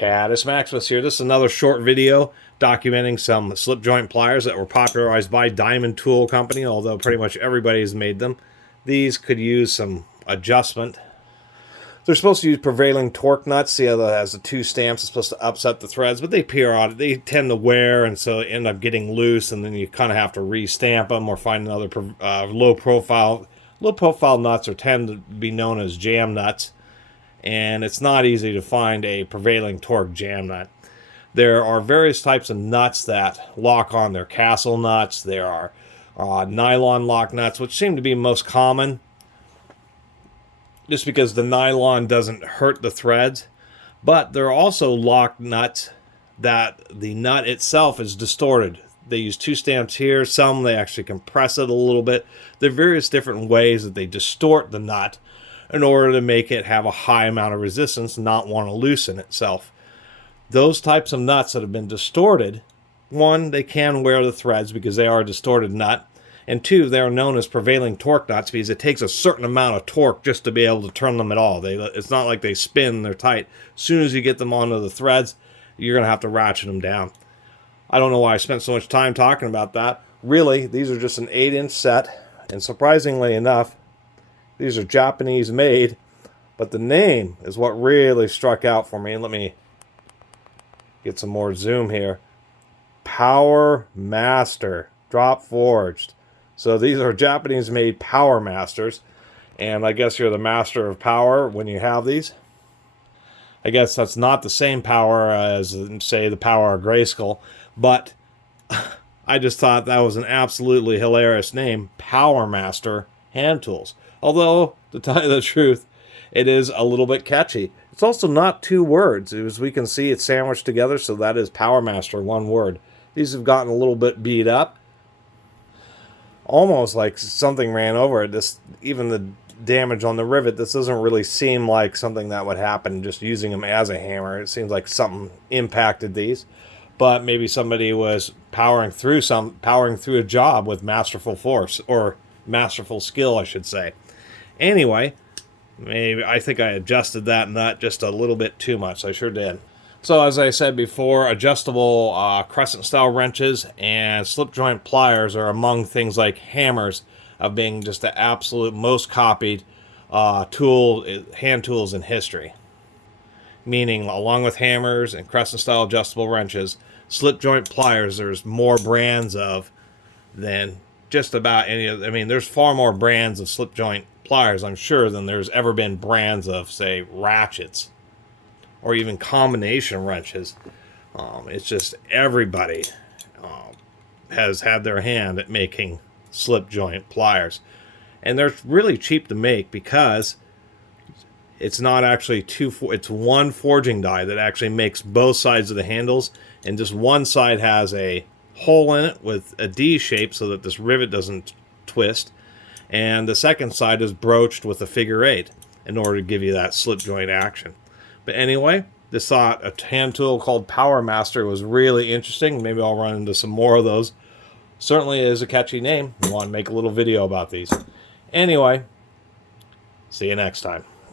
Catus Maximus here. This is another short video documenting some slip joint pliers that were popularized by Diamond Tool Company, although pretty much everybody has made them. These could use some adjustment. They're supposed to use prevailing torque nuts. See how that has the two stamps? It's supposed to upset the threads, but they tend to wear, and so they end up getting loose, and then you kind of have to re-stamp them or find another low profile nuts, or tend to be known as jam nuts. And it's not easy to find a prevailing torque jam nut. There are various types of nuts that lock on. There are castle nuts. There are nylon lock nuts, which seem to be most common, just because the nylon doesn't hurt the threads. But there are also lock nuts that the nut itself is distorted. They use two stamps here. Some they actually compress it a little bit. There are various different ways that they distort the nut in order to make it have a high amount of resistance and not want to loosen itself. Those types of nuts that have been distorted, one, they can wear the threads because they are a distorted nut, and two, they are known as prevailing torque nuts because it takes a certain amount of torque just to be able to turn them at all. It's not like they spin, they're tight. As soon as you get them onto the threads, you're going to have to ratchet them down. I don't know why I spent so much time talking about that. Really, these are just an 8-inch set, and surprisingly enough, these are Japanese made, but the name is what really struck out for me. Let me get some more zoom here. PowerMaster, drop forged. So these are Japanese made PowerMasters, and I guess you're the master of power when you have these. I guess that's not the same power as, say, the power of Grayskull, but I just thought that was an absolutely hilarious name, PowerMaster hand tools. Although, to tell you the truth, it is a little bit catchy. It's also not two words. As we can see, it's sandwiched together, so that is PowerMaster, one word. These have gotten a little bit beat up. Almost like something ran over it. Even the damage on the rivet, this doesn't really seem like something that would happen just using them as a hammer. It seems like something impacted these. But maybe somebody was powering through a job with masterful force, or masterful skill, I should say. Anyway, maybe I think I adjusted that nut just a little bit too much. I sure did. So as I said before, adjustable crescent style wrenches and slip joint pliers are among things like hammers of being just the absolute most copied hand tools in history. Meaning, along with hammers and crescent style adjustable wrenches, slip joint pliers there's more brands of than just about any of. I mean, there's far more brands of slip joint pliers, I'm sure, than there's ever been brands of, say, ratchets or even combination wrenches. It's just everybody has had their hand at making slip joint pliers, and they're really cheap to make because it's not actually it's one forging die that actually makes both sides of the handles, and just one side has a hole in it with a D shape so that this rivet doesn't twist, and the second side is broached with a figure 8 in order to give you that slip joint action. But anyway, this thought a hand tool called PowerMaster was really interesting. Maybe I'll run into some more of those. Certainly is a catchy name. I want to make a little video about these. Anyway, see you next time.